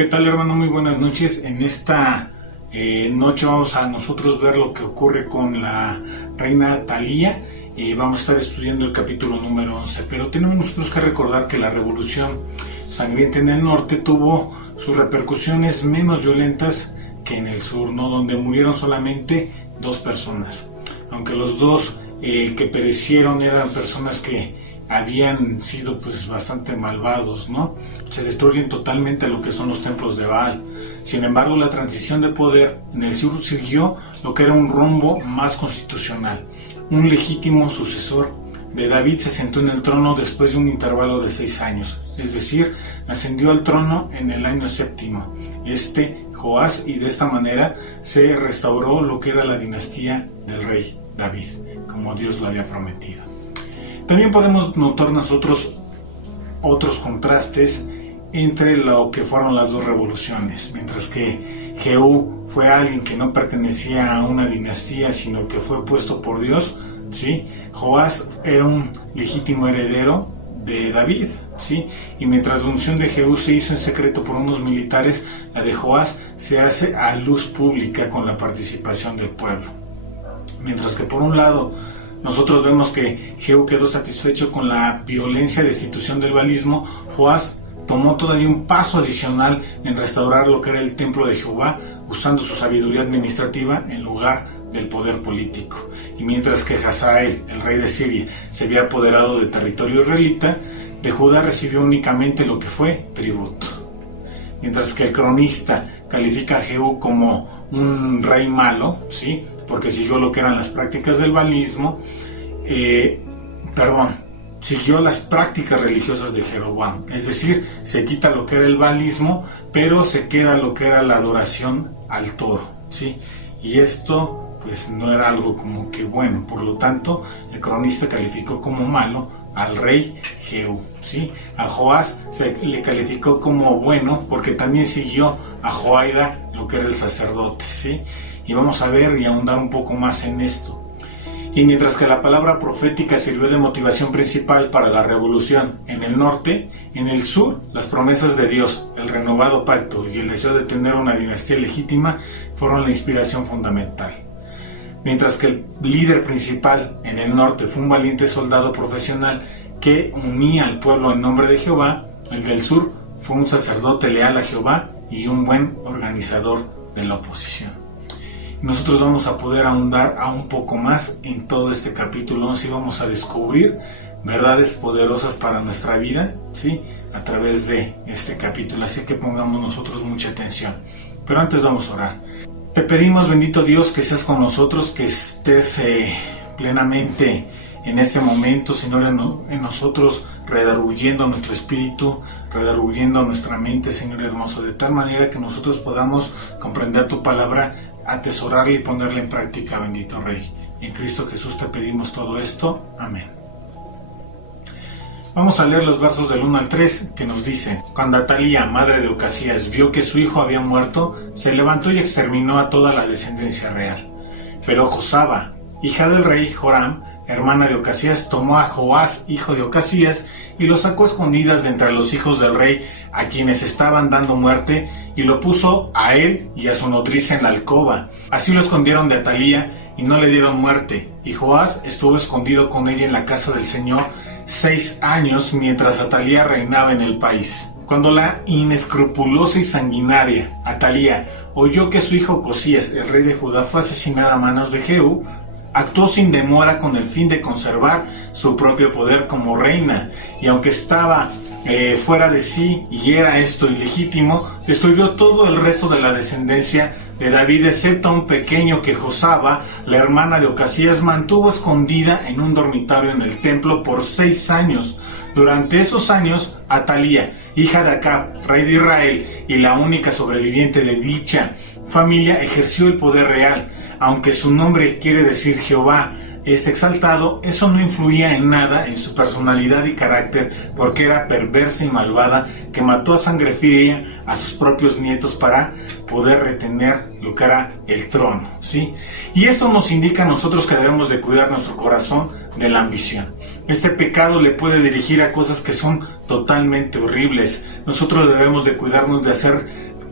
¿Qué tal, hermano? Muy buenas noches. En esta noche vamos a nosotros ver lo que ocurre con la reina Atalía. Vamos a estar estudiando el capítulo número 11, pero tenemos nosotros que recordar que la revolución sangrienta en el norte tuvo sus repercusiones menos violentas que en el sur, ¿no? Donde murieron solamente 2 personas. Aunque los 2 que perecieron eran personas que habían sido pues bastante malvados, ¿no? Se destruyen totalmente lo que son los templos de Baal. Sin embargo, la transición de poder en el sur siguió lo que era un rumbo más constitucional. Un legítimo sucesor de David se sentó en el trono después de un intervalo de 6 años, es decir, ascendió al trono en el año 7, Joás, y de esta manera se restauró lo que era la dinastía del rey David, como Dios lo había prometido. También podemos notar nosotros otros contrastes entre lo que fueron las 2 revoluciones. Mientras que Jehú fue alguien que no pertenecía a una dinastía, sino que fue puesto por Dios, ¿sí? Joás era un legítimo heredero de David, ¿sí? Y mientras la unción de Jehú se hizo en secreto por unos militares, la de Joás se hace a luz pública con la participación del pueblo. Mientras que por un lado nosotros vemos que Jehú quedó satisfecho con la violencia de destitución del baalismo, Joás tomó todavía un paso adicional en restaurar lo que era el templo de Jehová, usando su sabiduría administrativa en lugar del poder político. Y mientras que Hazael, el rey de Siria, se había apoderado de territorio israelita, de Judá recibió únicamente lo que fue tributo. Mientras que el cronista califica a Jehú como un rey malo, ¿sí? Porque siguió lo que eran las prácticas del baalismo, siguió las prácticas religiosas de Jeroboam, es decir, se quita lo que era el baalismo, pero se queda lo que era la adoración al toro, ¿sí? Y esto pues no era algo como que bueno, por lo tanto el cronista calificó como malo al rey Jehú, ¿sí? A Joás se le calificó como bueno porque también siguió a Joaida, lo que era el sacerdote, ¿sí? Y vamos a ver y ahondar un poco más en esto. Y mientras que la palabra profética sirvió de motivación principal para la revolución en el norte, en el sur las promesas de Dios, el renovado pacto y el deseo de tener una dinastía legítima fueron la inspiración fundamental. Mientras que el líder principal en el norte fue un valiente soldado profesional que unía al pueblo en nombre de Jehová, el del sur fue un sacerdote leal a Jehová y un buen organizador de la oposición. Nosotros vamos a poder ahondar a un poco más en todo este capítulo 11 y vamos a descubrir verdades poderosas para nuestra vida, ¿sí? A través de este capítulo, así que pongamos nosotros mucha atención. Pero antes vamos a orar. Te pedimos, bendito Dios, que seas con nosotros, que estés plenamente en este momento, Señor, en nosotros, redarguyendo nuestro espíritu, redarguyendo nuestra mente, Señor hermoso, de tal manera que nosotros podamos comprender tu palabra, atesorarla y ponerla en práctica, bendito Rey. En Cristo Jesús te pedimos todo esto. Amén. Vamos a leer los versos del 1 al 3 que nos dicen: Cuando Atalía, madre de Ocasías, vio que su hijo había muerto, se levantó y exterminó a toda la descendencia real. Pero Josaba, hija del rey Joram, hermana de Ocasías, tomó a Joás, hijo de Ocasías, y lo sacó a escondidas de entre los hijos del rey, a quienes estaban dando muerte, y lo puso a él y a su nodriza en la alcoba. Así lo escondieron de Atalía y no le dieron muerte. Y Joás estuvo escondido con ella en la casa del Señor 6 años, mientras Atalía reinaba en el país. Cuando la inescrupulosa y sanguinaria Atalía oyó que su hijo Ocasías, el rey de Judá, fue asesinado a manos de Jehú, actuó sin demora con el fin de conservar su propio poder como reina, y aunque estaba fuera de sí y era esto ilegítimo, destruyó todo el resto de la descendencia de David, excepto a un pequeño que Josaba, la hermana de Ocasías, mantuvo escondida en un dormitorio en el templo por 6 años. Durante esos años, Atalía, hija de Acab, rey de Israel, y la única sobreviviente de dicha familia, ejerció el poder real. Aunque su nombre quiere decir Jehová es exaltado, eso no influía en nada en su personalidad y carácter, porque era perversa y malvada, que mató a sangre fría a sus propios nietos para poder retener lo que era el trono, ¿sí? Y esto nos indica a nosotros que debemos de cuidar nuestro corazón de la ambición. Este pecado le puede dirigir a cosas que son totalmente horribles. Nosotros debemos de cuidarnos de hacer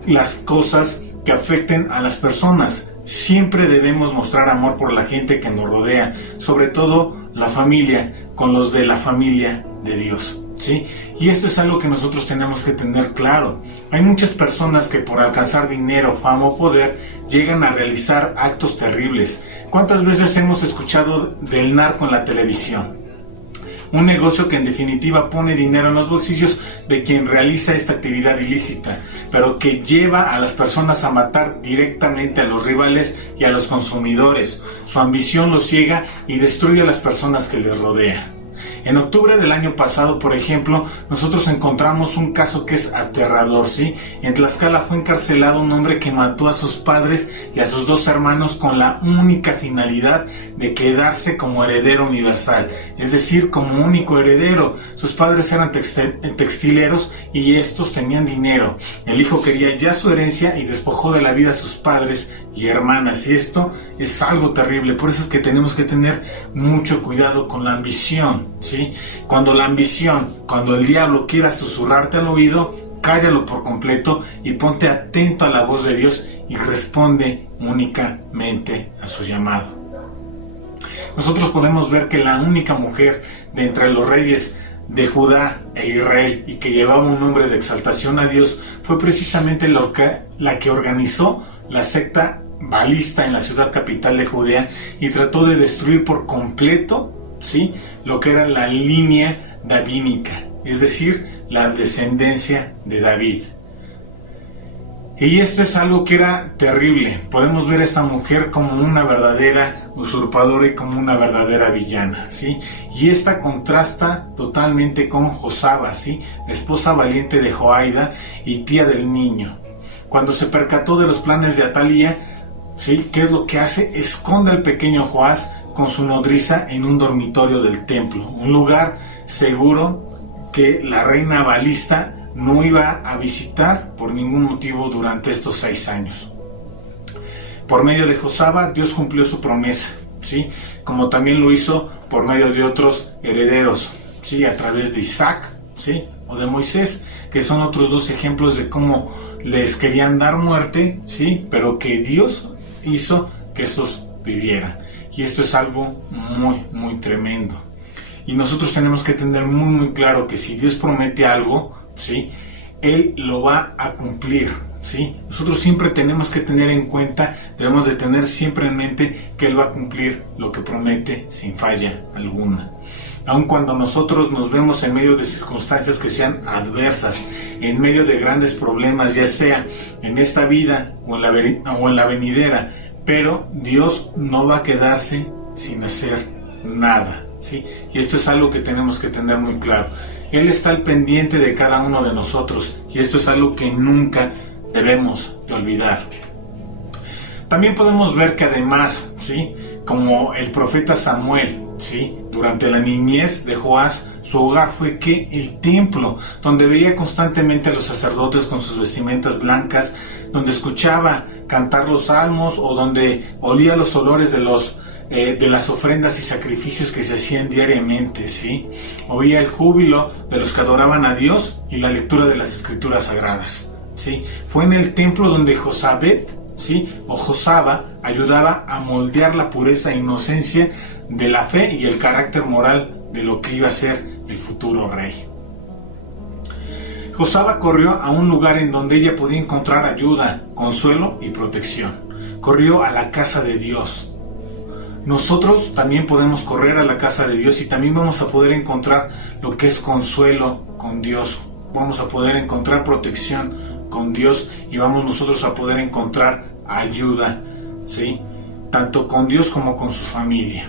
las cosas que afecten a las personas. Siempre debemos mostrar amor por la gente que nos rodea, sobre todo la familia, con los de la familia de Dios, ¿sí? Y esto es algo que nosotros tenemos que tener claro. Hay muchas personas que por alcanzar dinero, fama o poder llegan a realizar actos terribles. ¿Cuántas veces hemos escuchado del narco en la televisión? Un negocio que en definitiva pone dinero en los bolsillos de quien realiza esta actividad ilícita, pero que lleva a las personas a matar directamente a los rivales y a los consumidores. Su ambición los ciega y destruye a las personas que les rodean. En octubre del año pasado, por ejemplo, nosotros encontramos un caso que es aterrador, ¿sí? En Tlaxcala fue encarcelado un hombre que mató a sus padres y a sus 2 hermanos con la única finalidad de quedarse como heredero universal, es decir, como único heredero. Sus padres eran textileros y estos tenían dinero. El hijo quería ya su herencia y despojó de la vida a sus padres y hermanas, y esto es algo terrible. Por eso es que tenemos que tener mucho cuidado con la ambición, ¿sí? Cuando el diablo quiera susurrarte al oído, cállalo por completo y ponte atento a la voz de Dios y responde únicamente a su llamado. Nosotros podemos ver que la única mujer de entre los reyes de Judá e Israel y que llevaba un nombre de exaltación a Dios fue precisamente la que organizó la secta balista en la ciudad capital de Judea y trató de destruir por completo, ¿sí?, lo que era la línea davídica, es decir, la descendencia de David. Y esto es algo que era terrible. Podemos ver a esta mujer como una verdadera usurpadora y como una verdadera villana, ¿sí? Y esta contrasta totalmente con Josaba, ¿sí?, esposa valiente de Joaida y tía del niño. Cuando se percató de los planes de Atalía, ¿sí?, ¿qué es lo que hace? Esconde al pequeño Joás con su nodriza en un dormitorio del templo, un lugar seguro que la reina balista no iba a visitar por ningún motivo durante estos 6 años. Por medio de Josaba, Dios cumplió su promesa, ¿sí?, como también lo hizo por medio de otros herederos, ¿sí?, a través de Isaac, ¿sí?, o de Moisés, que son otros 2 ejemplos de cómo les querían dar muerte, ¿sí?, pero que Dios hizo que estos vivieran. Y esto es algo muy, muy tremendo. Y nosotros tenemos que tener muy, muy claro que si Dios promete algo, ¿sí?, Él lo va a cumplir, ¿sí? Nosotros siempre tenemos que tener en cuenta, debemos de tener siempre en mente que Él va a cumplir lo que promete sin falla alguna. Aun cuando nosotros nos vemos en medio de circunstancias que sean adversas, en medio de grandes problemas, ya sea en esta vida o en la venidera, pero Dios no va a quedarse sin hacer nada, ¿sí? Y esto es algo que tenemos que tener muy claro. Él está al pendiente de cada uno de nosotros y esto es algo que nunca debemos de olvidar. También podemos ver que además, ¿sí?, como el profeta Samuel, ¿sí?, durante la niñez de Joás, su hogar fue que el templo, donde veía constantemente a los sacerdotes con sus vestimentas blancas, donde escuchaba cantar los salmos o donde olía los olores de las ofrendas y sacrificios que se hacían diariamente, ¿sí? Oía el júbilo de los que adoraban a Dios y la lectura de las escrituras sagradas, ¿sí? Fue en el templo donde Josabet, ¿sí?, o Josaba ayudaba a moldear la pureza e inocencia de la fe y el carácter moral de lo que iba a ser el futuro rey. Josaba corrió a un lugar en donde ella podía encontrar ayuda, consuelo y protección. Corrió a la casa de Dios. Nosotros también podemos correr a la casa de Dios y también vamos a poder encontrar lo que es consuelo con Dios. Vamos a poder encontrar protección con Dios y vamos nosotros a poder encontrar ayuda, ¿sí?, tanto con Dios como con su familia.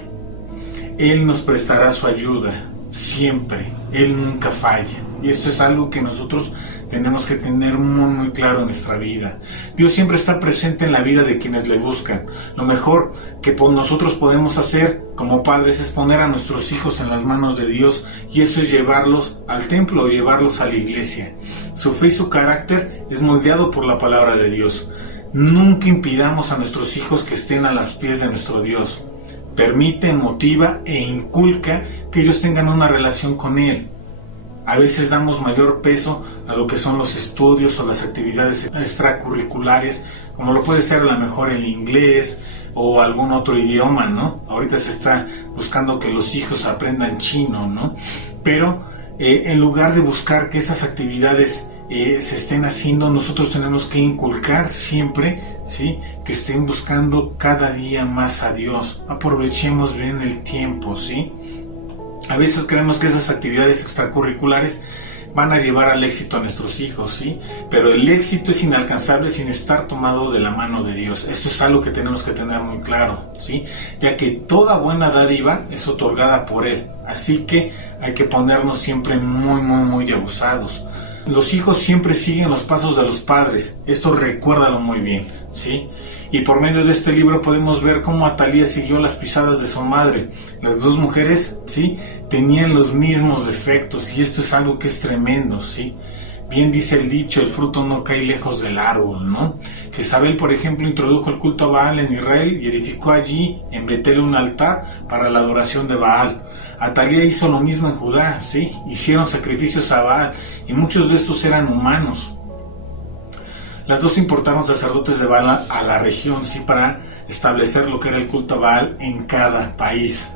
Él nos prestará su ayuda siempre. Él nunca falla. Y esto es algo que nosotros tenemos que tener muy, muy claro en nuestra vida. Dios siempre está presente en la vida de quienes le buscan. Lo mejor que nosotros podemos hacer como padres es poner a nuestros hijos en las manos de Dios, y eso es llevarlos al templo o llevarlos a la iglesia. Su fe y su carácter es moldeado por la palabra de Dios. Nunca impidamos a nuestros hijos que estén a los pies de nuestro Dios. Permite, motiva e inculca que ellos tengan una relación con Él. A veces damos mayor peso a lo que son los estudios o las actividades extracurriculares, como lo puede ser a lo mejor el inglés o algún otro idioma, ¿no? Ahorita se está buscando que los hijos aprendan chino, ¿no? Pero en lugar de buscar que esas actividades se estén haciendo, nosotros tenemos que inculcar siempre, ¿sí?, que estén buscando cada día más a Dios. Aprovechemos bien el tiempo, ¿sí? A veces creemos que esas actividades extracurriculares van a llevar al éxito a nuestros hijos, ¿sí? Pero el éxito es inalcanzable sin estar tomado de la mano de Dios. Esto es algo que tenemos que tener muy claro, ¿sí? Ya que toda buena dádiva es otorgada por Él. Así que hay que ponernos siempre muy abusados. Los hijos siempre siguen los pasos de los padres. Esto recuérdalo muy bien, ¿sí? Y por medio de este libro podemos ver cómo Atalía siguió las pisadas de su madre. Las dos mujeres, ¿sí?, tenían los mismos defectos, y esto es algo que es tremendo, ¿sí? Bien dice el dicho, el fruto no cae lejos del árbol, ¿no? Jezabel, por ejemplo, introdujo el culto a Baal en Israel y edificó allí en Betel un altar para la adoración de Baal. Atalía hizo lo mismo en Judá, ¿sí? Hicieron sacrificios a Baal, y muchos de estos eran humanos. Las dos importaron sacerdotes de Baal a la región, sí, para establecer lo que era el culto a Baal en cada país.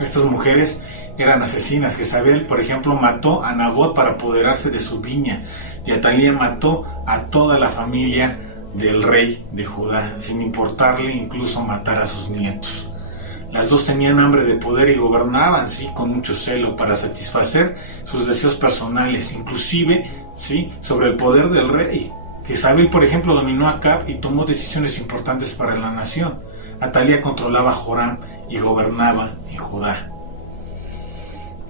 Estas mujeres eran asesinas. Jezabel, por ejemplo, mató a Nabot para apoderarse de su viña, y Atalía mató a toda la familia del rey de Judá, sin importarle incluso matar a sus nietos. Las dos tenían hambre de poder y gobernaban, sí, con mucho celo para satisfacer sus deseos personales, inclusive, sí, sobre el poder del rey. Jezabel, por ejemplo, dominó a Acab y tomó decisiones importantes para la nación. Atalía controlaba a Joram y gobernaba en Judá.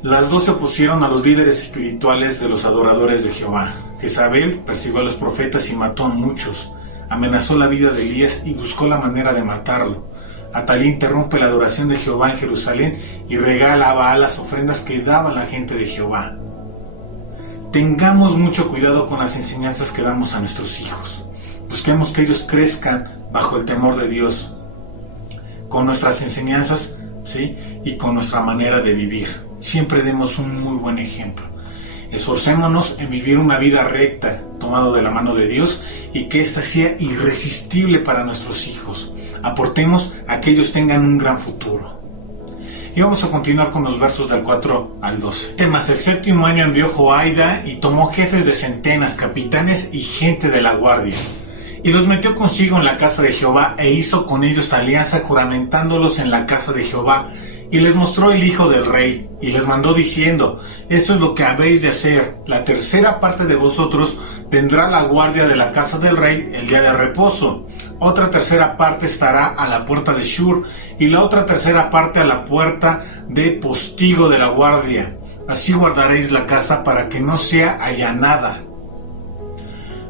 Las dos se opusieron a los líderes espirituales de los adoradores de Jehová. Jezabel persiguió a los profetas y mató a muchos. Amenazó la vida de Elías y buscó la manera de matarlo. Atalía interrumpe la adoración de Jehová en Jerusalén y regala a Baal las ofrendas que daba la gente de Jehová. Tengamos mucho cuidado con las enseñanzas que damos a nuestros hijos. Busquemos que ellos crezcan bajo el temor de Dios, con nuestras enseñanzas, ¿sí?, y con nuestra manera de vivir. Siempre demos un muy buen ejemplo. Esforcémonos en vivir una vida recta, tomado de la mano de Dios, y que ésta sea irresistible para nuestros hijos. Aportemos a que ellos tengan un gran futuro. Y vamos a continuar con los versos del 4 al 12. Mas el 7º año envió Joaida y tomó jefes de centenas, capitanes y gente de la guardia, y los metió consigo en la casa de Jehová, e hizo con ellos alianza, juramentándolos en la casa de Jehová. Y les mostró el hijo del rey, y les mandó diciendo: esto es lo que habéis de hacer. La tercera parte de vosotros tendrá la guardia de la casa del rey el día de reposo. Otra tercera parte estará a la puerta de Shur, y la otra tercera parte a la puerta de postigo de la guardia. Así guardaréis la casa para que no sea allanada.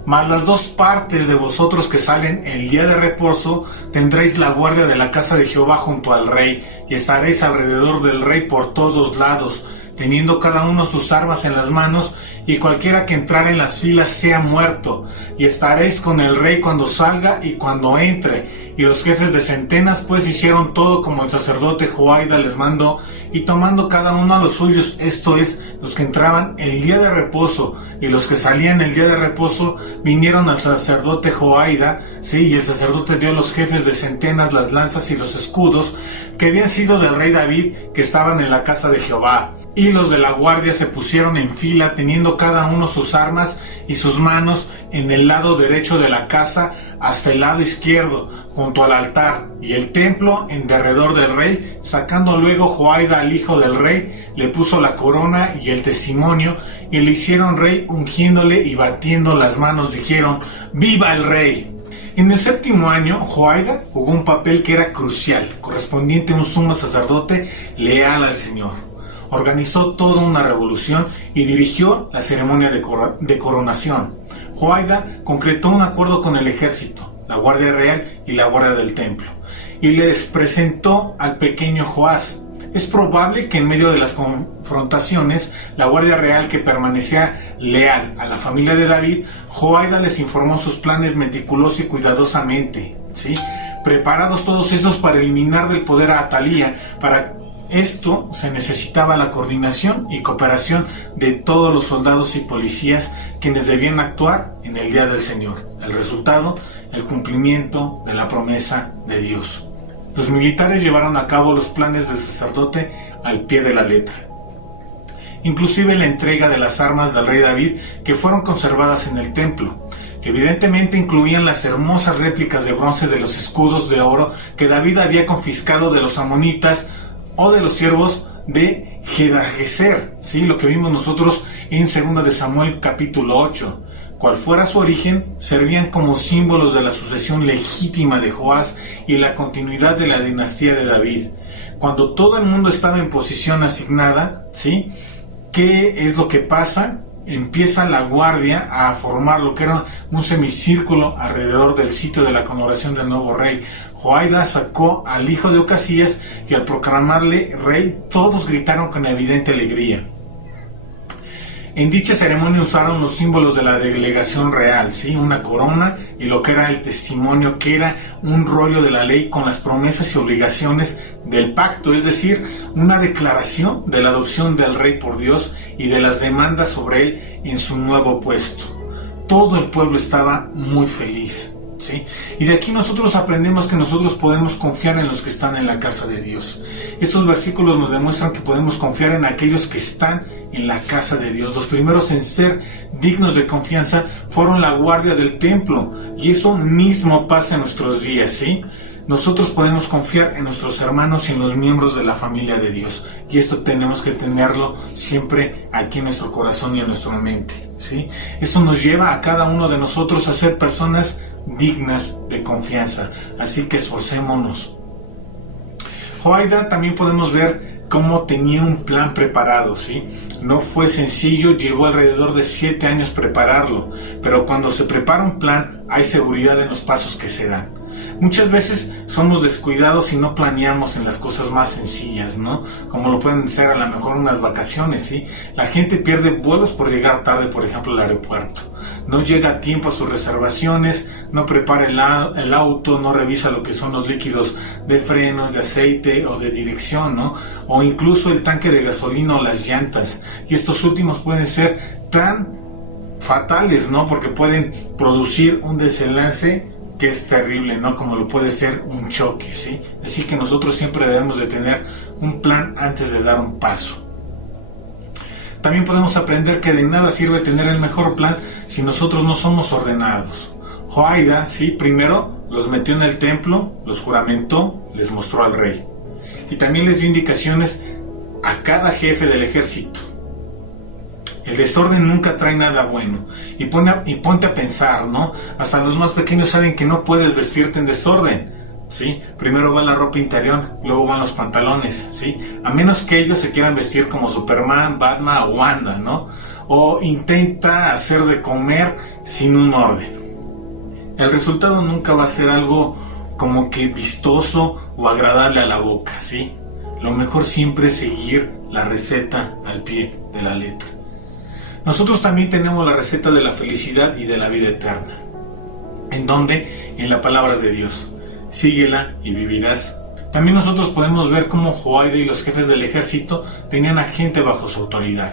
Mas las dos partes de vosotros que salen el día de reposo tendréis la guardia de la casa de Jehová junto al rey, y estaréis alrededor del rey por todos lados, teniendo cada uno sus armas en las manos, y cualquiera que entrare en las filas sea muerto. Y estaréis con el rey cuando salga y cuando entre. Y los jefes de centenas pues hicieron todo como el sacerdote Joaida les mandó, y tomando cada uno a los suyos, esto es, los que entraban el día de reposo y los que salían el día de reposo, vinieron al sacerdote Joaida, sí, y el sacerdote dio a los jefes de centenas las lanzas y los escudos que habían sido del rey David, que estaban en la casa de Jehová. Y los de la guardia se pusieron en fila, teniendo cada uno sus armas y sus manos en el lado derecho de la casa hasta el lado izquierdo, junto al altar, y el templo en derredor del rey. Sacando luego Joaida al hijo del rey, le puso la corona y el testimonio, y le hicieron rey, ungiéndole y batiendo las manos, dijeron: ¡Viva el rey! En el 7º año, Joaida jugó un papel que era crucial, correspondiente a un sumo sacerdote leal al Señor. Organizó toda una revolución y dirigió la ceremonia de coronación. Joaida concretó un acuerdo con el ejército, la Guardia Real y la Guardia del Templo, y les presentó al pequeño Joás. Es probable que en medio de las confrontaciones, la Guardia Real, que permanecía leal a la familia de David, Joaida les informó sus planes meticuloso y cuidadosamente, ¿sí? Preparados todos estos para eliminar del poder a Atalía, para esto se necesitaba la coordinación y cooperación de todos los soldados y policías quienes debían actuar en el día del Señor. El resultado, el cumplimiento de la promesa de Dios. Los militares llevaron a cabo los planes del sacerdote al pie de la letra. Inclusive la entrega de las armas del rey David, que fueron conservadas en el templo. Evidentemente incluían las hermosas réplicas de bronce de los escudos de oro que David había confiscado de los amonitas o de los siervos de Hadadezer, ¿sí? Lo que vimos nosotros en 2 de Samuel capítulo 8. Cual fuera su origen, servían como símbolos de la sucesión legítima de Joás y la continuidad de la dinastía de David. Cuando todo el mundo estaba en posición asignada, ¿sí? ¿Qué es lo que pasa? Empieza la guardia a formar lo que era un semicírculo alrededor del sitio de la coronación del nuevo rey. Joiada sacó al hijo de Ocasías y al proclamarle rey, todos gritaron con evidente alegría. En dicha ceremonia usaron los símbolos de la delegación real, ¿sí? Una corona y lo que era el testimonio, que era un rollo de la ley con las promesas y obligaciones del pacto, es decir, una declaración de la adopción del rey por Dios y de las demandas sobre él en su nuevo puesto. Todo el pueblo estaba muy feliz, ¿sí? Y de aquí nosotros aprendemos que nosotros podemos confiar en los que están en la casa de Dios. Estos versículos nos demuestran que podemos confiar en aquellos que están en la casa de Dios. Los primeros en ser dignos de confianza fueron la guardia del templo, y eso mismo pasa en nuestros días, ¿sí? Nosotros podemos confiar en nuestros hermanos y en los miembros de la familia de Dios, y esto tenemos que tenerlo siempre aquí en nuestro corazón y en nuestra mente, ¿sí? Esto nos lleva a cada uno de nosotros a ser personas dignas de confianza, así que esforcémonos. Joiada también podemos ver cómo tenía un plan preparado, ¿sí? No fue sencillo, llevó alrededor de 7 años prepararlo, pero cuando se prepara un plan hay seguridad en los pasos que se dan. Muchas veces somos descuidados y no planeamos en las cosas más sencillas, ¿no? Como lo pueden ser a lo mejor unas vacaciones, ¿sí? La gente pierde vuelos por llegar tarde, por ejemplo, al aeropuerto. No llega a tiempo a sus reservaciones, no prepara el auto, no revisa lo que son los líquidos de frenos, de aceite o de dirección, ¿no? O incluso el tanque de gasolina o las llantas. Y estos últimos pueden ser tan fatales, ¿no? Porque pueden producir un desenlace que es terrible, ¿no? Como lo puede ser un choque, ¿sí? Así que nosotros siempre debemos de tener un plan antes de dar un paso. También podemos aprender que de nada sirve tener el mejor plan si nosotros no somos ordenados. Joiada, sí, primero los metió en el templo, los juramentó, les mostró al rey. Y también les dio indicaciones a cada jefe del ejército. El desorden nunca trae nada bueno. Y ponte a pensar, ¿no? Hasta los más pequeños saben que no puedes vestirte en desorden, ¿sí? Primero va la ropa interior, luego van los pantalones, ¿sí? A menos que ellos se quieran vestir como Superman, Batman o Wanda, ¿no? O intenta hacer de comer sin un orden. El resultado nunca va a ser algo como que vistoso o agradable a la boca, ¿sí? Lo mejor siempre es seguir la receta al pie de la letra. Nosotros también tenemos la receta de la felicidad y de la vida eterna. ¿En dónde? En la palabra de Dios. Síguela y vivirás. También nosotros podemos ver cómo Joiada y los jefes del ejército tenían a gente bajo su autoridad.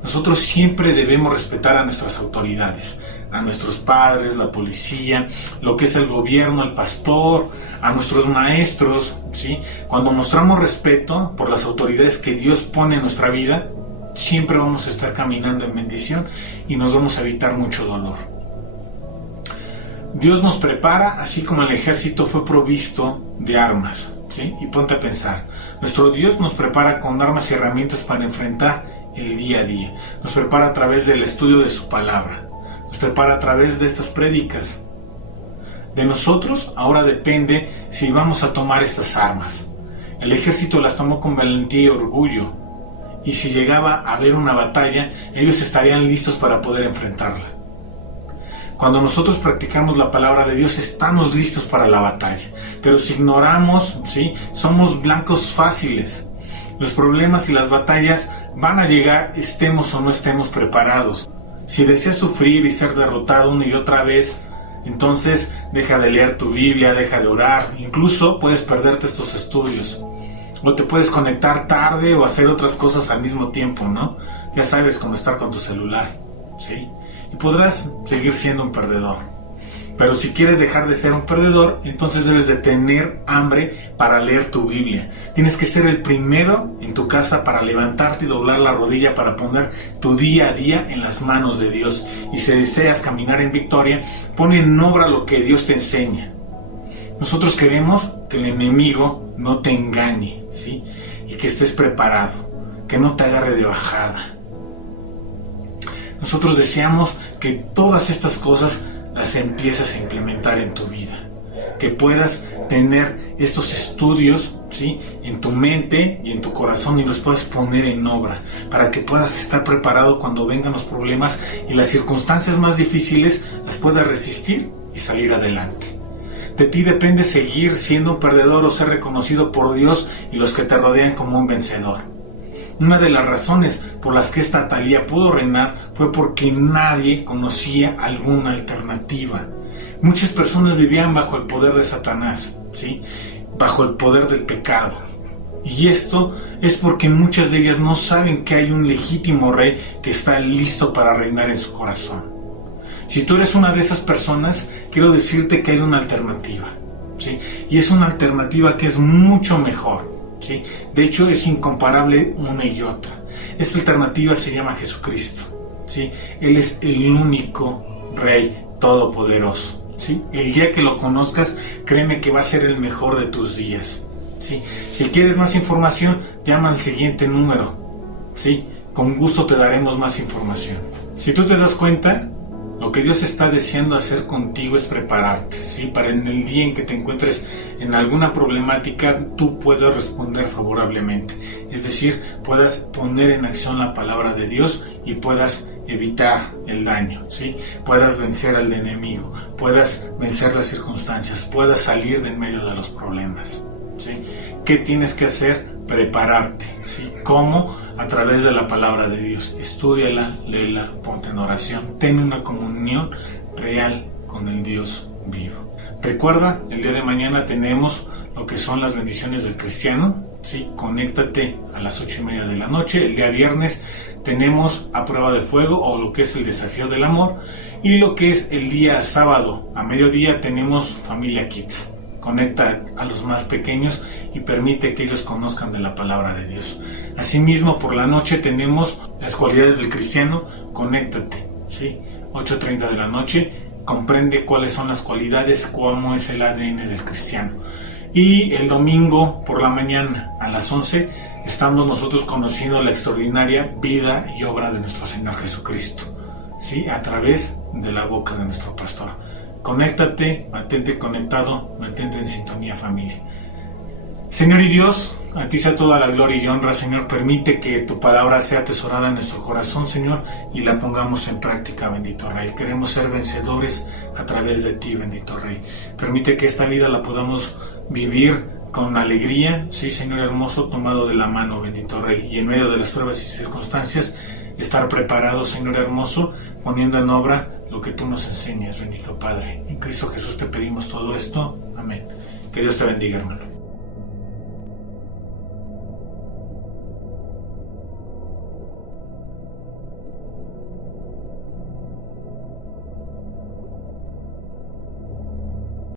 Nosotros siempre debemos respetar a nuestras autoridades, a nuestros padres, la policía, lo que es el gobierno, el pastor, a nuestros maestros, ¿sí? Cuando mostramos respeto por las autoridades que Dios pone en nuestra vida, siempre vamos a estar caminando en bendición y nos vamos a evitar mucho dolor. Dios nos prepara, así como el ejército fue provisto de armas, ¿sí? Y ponte a pensar, nuestro Dios nos prepara con armas y herramientas para enfrentar el día a día. Nos prepara a través del estudio de su palabra, nos prepara a través de estas prédicas. De nosotros ahora depende si vamos a tomar estas armas. El ejército las tomó con valentía y orgullo, y si llegaba a haber una batalla, ellos estarían listos para poder enfrentarla. Cuando nosotros practicamos la palabra de Dios, estamos listos para la batalla. Pero si ignoramos, ¿sí? Somos blancos fáciles. Los problemas y las batallas van a llegar, estemos o no estemos preparados. Si deseas sufrir y ser derrotado una y otra vez, entonces deja de leer tu Biblia, deja de orar, incluso puedes perderte estos estudios. O te puedes conectar tarde o hacer otras cosas al mismo tiempo, ¿no? Ya sabes, como estar con tu celular, ¿sí? Y podrás seguir siendo un perdedor. Pero si quieres dejar de ser un perdedor, entonces debes de tener hambre para leer tu Biblia. Tienes que ser el primero en tu casa para levantarte y doblar la rodilla para poner tu día a día en las manos de Dios. Y si deseas caminar en victoria, pon en obra lo que Dios te enseña. Nosotros queremos que el enemigo no te engañe, ¿sí? Y que estés preparado, que no te agarre de bajada. Nosotros deseamos que todas estas cosas las empieces a implementar en tu vida, que puedas tener estos estudios, ¿sí?, en tu mente y en tu corazón y los puedas poner en obra, para que puedas estar preparado cuando vengan los problemas y las circunstancias más difíciles, las puedas resistir y salir adelante. De ti depende seguir siendo un perdedor o ser reconocido por Dios y los que te rodean como un vencedor. Una de las razones por las que esta Atalía pudo reinar fue porque nadie conocía alguna alternativa. Muchas personas vivían bajo el poder de Satanás, ¿sí?, bajo el poder del pecado. Y esto es porque muchas de ellas no saben que hay un legítimo rey que está listo para reinar en su corazón. Si tú eres una de esas personas, quiero decirte que hay una alternativa, ¿sí? Y es una alternativa que es mucho mejor, ¿sí? De hecho, es incomparable una y otra. Esta alternativa se llama Jesucristo, ¿sí? Él es el único Rey todopoderoso, ¿sí? El día que lo conozcas, créeme que va a ser el mejor de tus días, ¿sí? Si quieres más información, llama al siguiente número, ¿sí? Con gusto te daremos más información. Si tú te das cuenta, lo que Dios está deseando hacer contigo es prepararte, ¿sí?, para en el día en que te encuentres en alguna problemática, tú puedas responder favorablemente. Es decir, puedas poner en acción la palabra de Dios y puedas evitar el daño, ¿sí? Puedas vencer al enemigo, puedas vencer las circunstancias, puedas salir de en medio de los problemas, ¿sí? ¿Qué tienes que hacer? Prepararte, ¿sí? ¿Cómo? A través de la palabra de Dios. Estúdiala, léela, ponte en oración, ten una comunión real con el Dios vivo. Recuerda, el día de mañana tenemos lo que son las bendiciones del cristiano, ¿sí? Conéctate a las 8:30 de la noche. El día viernes tenemos a prueba de fuego, o lo que es el desafío del amor, y lo que es el día sábado a mediodía tenemos Familia Kids. Conecta a los más pequeños y permite que ellos conozcan de la palabra de Dios. Asimismo, por la noche tenemos las cualidades del cristiano. Conéctate, ¿sí? 8:30 de la noche, comprende cuáles son las cualidades, cómo es el ADN del cristiano. Y el domingo por la mañana a las 11 estamos nosotros conociendo la extraordinaria vida y obra de nuestro Señor Jesucristo, ¿sí?, a través de la boca de nuestro pastor. Conéctate, mantente conectado, mantente en sintonía, familia. Señor y Dios, a ti sea toda la gloria y honra, Señor. Permite que tu palabra sea atesorada en nuestro corazón, Señor, y la pongamos en práctica, bendito Rey. Queremos ser vencedores a través de ti, bendito Rey. Permite que esta vida la podamos vivir con alegría, sí, Señor hermoso, tomado de la mano, bendito Rey. Y en medio de las pruebas y circunstancias, estar preparado, Señor hermoso, poniendo en obra lo que tú nos enseñas, bendito Padre. En Cristo Jesús te pedimos todo esto. Amén. Que Dios te bendiga, hermano.